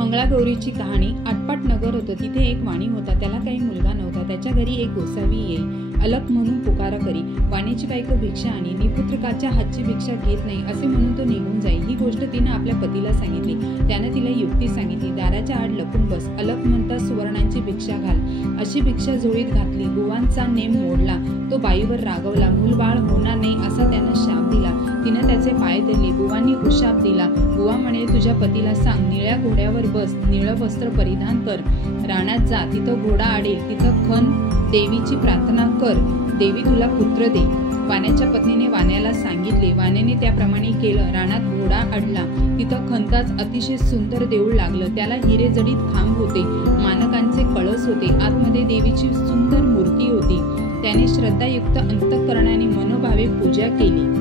मंगळागौरीची कहाणी. आटपाट नगर होतं. तिथे एक वाणी होता. त्याला काही मुलगा नव्हता. त्याच्या घरी एक गोसावी येई. अलक म्हणून पुकारा करी. वाणीची बायको भिक्षा आणि निपुत्रकाच्या हातची भिक्षा घेत नाही असे म्हणून तो निघून जाई. ही गोष्ट तिनं आपल्या पतीला सांगितली. त्यानं तिला युक्ती सांगितली. दाराच्या आड लपून बस. अलक म्हणता सुवर्णांची भिक्षा घाल अशी भिक्षा झोळीत घातली. गोवांचा नेम मोडला. तो बाईवर रागवला. मूलबाळ होणार नाही असा त्यानं शाप दिला. तिनं त्याचे पाय धरले. गोवांनी उशाप दिला. गोवा म्हणे, तुझ्या पतीला सांग, निळ्या घोड्यावर बस, निळं वस्त्र परिधान कर, रानात जा, तिथं घोडा आडेल, तिथं खण देवीची प्रार्थना कर, देवी तुला पुत्र दे. वाण्याच्या पत्नीने वाण्याला सांगितले. वाण्याने त्याप्रमाणे केलं. रानात घोडा अडला. तिथं खणताच अतिशय सुंदर देऊळ लागलं. त्याला हिरे जडित खांब होते. मानकांचे कळस होते. आतमध्ये देवीची सुंदर मूर्ती होती. त्याने श्रद्धायुक्त अंतःकरणाने मनोभावे पूजा केली.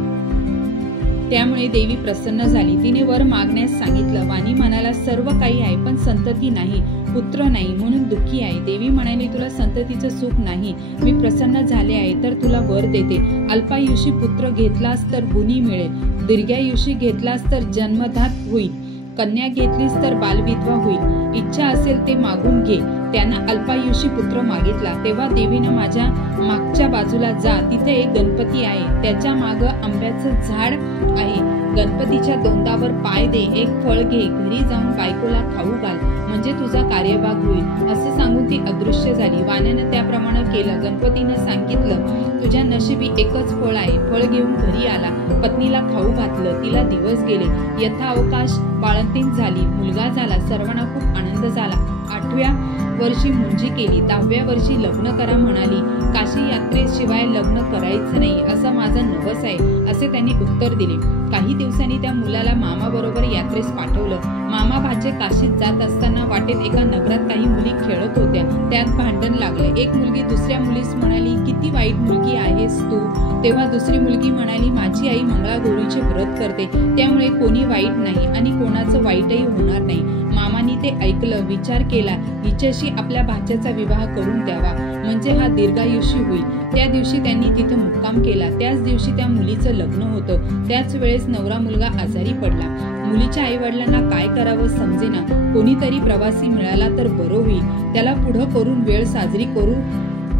त्यामुळे देवी प्रसन्न झाली. तिने वर मागण्यास सांगितलं. वाणी म्हणाला, सर्व काही आहे पण संतती नाही, पुत्र नाही, म्हणून दुःखी आहे. देवी म्हणाली, तुला संततीचं सुख नाही. मी प्रसन्न झाले आहे तर तुला वर देते. अल्पायुषी पुत्र घेतलास तर गुणी मिळेल. दीर्घायुषी घेतलास तर जन्मदात होईल. कन्या घेतलीस तर बालविधवा होईल. इच्छा असेल ते मागून घे. त्यानं अल्पायुषी पुत्र मागितला. तेव्हा देवीनं, माझ्या मागच्या बाजूला जा, तिथे एक गणपती आहे, त्याच्या माग आंब्याचं झाड आहे. गणपतीच्या दोंडावर पाय दे, एक फळ घे, घरी जाऊन बायकोला खाऊ घाल, म्हणजे तुझा कार्यभाग होईल. असं सांगून ती अदृश्य झाली. वाण्यानं त्याप्रमाणे केलं. गणपतीनं सांगितलं, तुझ्या नशिबी एकच फळ आहे. फळ घेऊन घरी आला. पत्नीला खाऊ घातलं. तिला दिवस गेले. यथावकाश बाळंतीण झाली. मुलगा झाला. सर्वांना खूप आनंद झाला. 8व्या वर्षी मुंजी केली. 10व्या वर्षी लग्न करा म्हणाली. काशी यात्रेशिवाय लग्न करायचं नाही असं माझं नवस आहे असे त्यांनी उत्तर दिले. काही दिवसांनी त्या मुलाला मामा बरोबर यात्रेस पाठवलं. मामा भाचे काशीत जात असताना वाटेत एका नगरात काही मुली खेळत होत्या. त्यात भांडण लागलं. एक मुलगी दुसऱ्या मुलीस म्हणाली, किती वाईट मुलगी आहेस तू. तेव्हा दुसरी मुलगी म्हणाली, माझी आई मंगळागौरीचे व्रत करते, त्यामुळे कोणी वाईट नाही आणि कोणाचं वाईटही होणार नाही. मामानी ते ऐकलं. विचार केला, हिच्याशी आपल्या भाच्याचा विवाह करून द्यावा, म्हणजे हा दीर्घायुषी होईल. त्या दिवशी त्यांनी तिथं मुक्काम केला. त्याच दिवशी त्या मुलीचं लग्न होतं. त्याच वेळेस नवरा मुलगा आजारी पडला. मुलीच्या आईवडिलांना काय करावं समजेना. कोणीतरी प्रवासी मिळाला तर बरं होईल. त्याला पुढं करून वेळ साजरी करू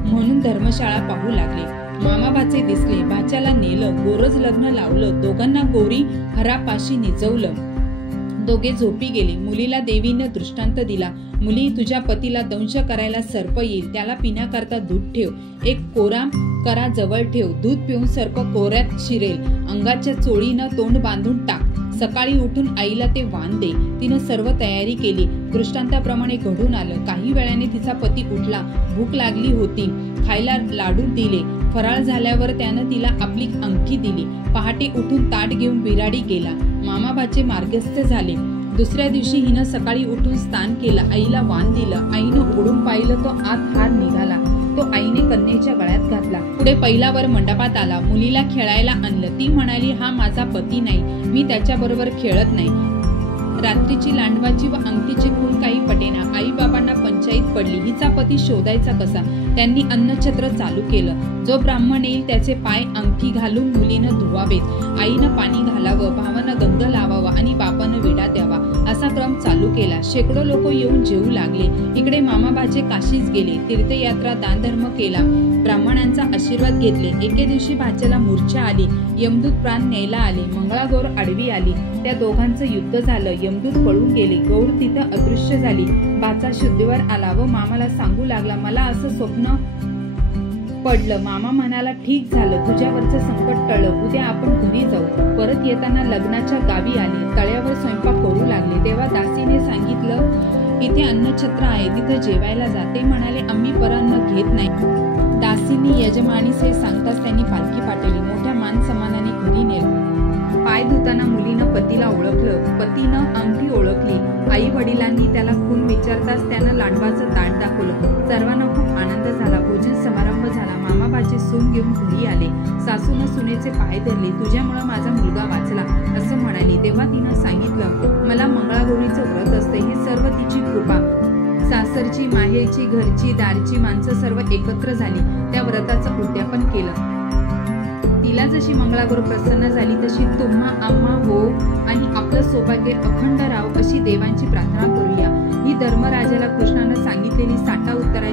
म्हणून धर्मशाळा पाहू लागले. मामा भाचे दिसले. भाच्याला नेलं. गोरज लग्न लावलं. दोघांना गोरी हरापाशी निजवलं. दोघे झोपी गेले. मुलीला देवीनं दृष्टांत दिला. मुली, तुझ्या पतीला दंश करायला सर्प येईल. त्याला पिण्याकरता दूध ठेव. एक कोरा करा जवळ ठेव. दूध पिऊन सर्प कोऱ्यात शिरेल. अंगाच्या चोळीनं तोंड बांधून टाक. सकाळी उठून आईला ते वाण दे. तिनं सर्व तयारी केली. दृष्टांताप्रमाणे घडून आलं. काही वेळाने तिचा पती उठला. भूक लागली होती. खायला लाडू दिले. फराळ झाल्यावर त्यानं तिला आपली अंगठी दिली. पहाटे उठून ताट घेऊन बिराडी गेला. मामा भाचे मार्गस्थ झाले. दुसऱ्या दिवशी हिनं सकाळी उठून स्नान केलं. आईला वाण दिलं. आईनं उडून पाहिलं तो आत हार निघाला. तो आईने कन्येच्या गळ्यात घातला. पुढे पहिलावर मंडपात आला. मुलीला खेळायला आणलं. ती म्हणाली, हा माझा पती नाही, मी त्याच्याबरोबर खेळत नाही. रात्रीची लांडवाची व अंगठीची खूण काही पटेना. आई बाबांना पंचायत पडली. हिचा पती शोधायचा कसा. त्यांनी अन्नछत्र चालू केलं. जो ब्राह्मण येईल त्याचे पाय अंगठी घालून मुलीनं धुवावेत. आईनं पाणी घालावं, भावानं गंध लावावा आणि बापानं विडा द्यावा, असा क्रम चालू केला. शेकडो लोक येऊन जेवू लागले. इकडे मामा भाचे काशीस गेले. तीर्थयात्रा, दानधर्म केला. ब्राह्मणांचा आशीर्वाद घेतले. एके दिवशी भाच्याला मूर्छा आली. यमदूत प्राण न्यायला आले. मंगळागौर आडवी आली. त्या दोघांचं युद्ध झालं. यमदूत पळून गेले. गौर तिथं अदृश्य झाली. भाचा शुद्धीवर आला व मामाला सांगू लागला, मला असं स्वप्न पडलं. मामा म्हणाला, ठीक झालं, तुझ्यावरचं संकट टळलं. उद्या आपण घरी जाऊ. परत येताना लग्नाच्या गावी आली. तळ्यावर स्वयंपाक करू लागले. तेव्हा दासीने सांगितलं, इथे अन्नछत्र आहे, तिथं जेवायला जा. ते म्हणाले, आम्ही परान्न घेत नाही. दासींनी यजमानीस हे सांगताच त्यांनी पालखी पाठवली. मोठ्या मान सन्मानाने घरी नेलं. पाय धुताना मुलीनं पतीला ओळखलं. पतीनं अंगठी ओळखली. आई वडिलांनी त्याला खून विचारताच त्यानं लांडवाचं ताट दाखवलं. सर्वांना खूप आनंद झाला. भोजन समारंभ झाला. मामा भाचे सून घेऊन घरी आले. सासूनं सुनेचे पाय धरले. तुझ्यामुळं माझा मुलगा वाचला असं म्हणाली. तेव्हा तिनं सांगितलं, मला मंगळागौरीचं व्रत असते, हे सर्व तिची कृपा. सासरची, माहेरची, घरची, दारची माणसं सर्व एकत्र झाली. त्या व्रताचं उद्यापन केलं. तिला जशी मंगळागौर प्रसन्न झाली तशी तुम्हा आम्हा हो आणि आपलं सौभाग्य अखंड राहो अशी देवांची प्रार्थना करूया. राजाला कृष्णानं सांगितलेली साठा उत्तरा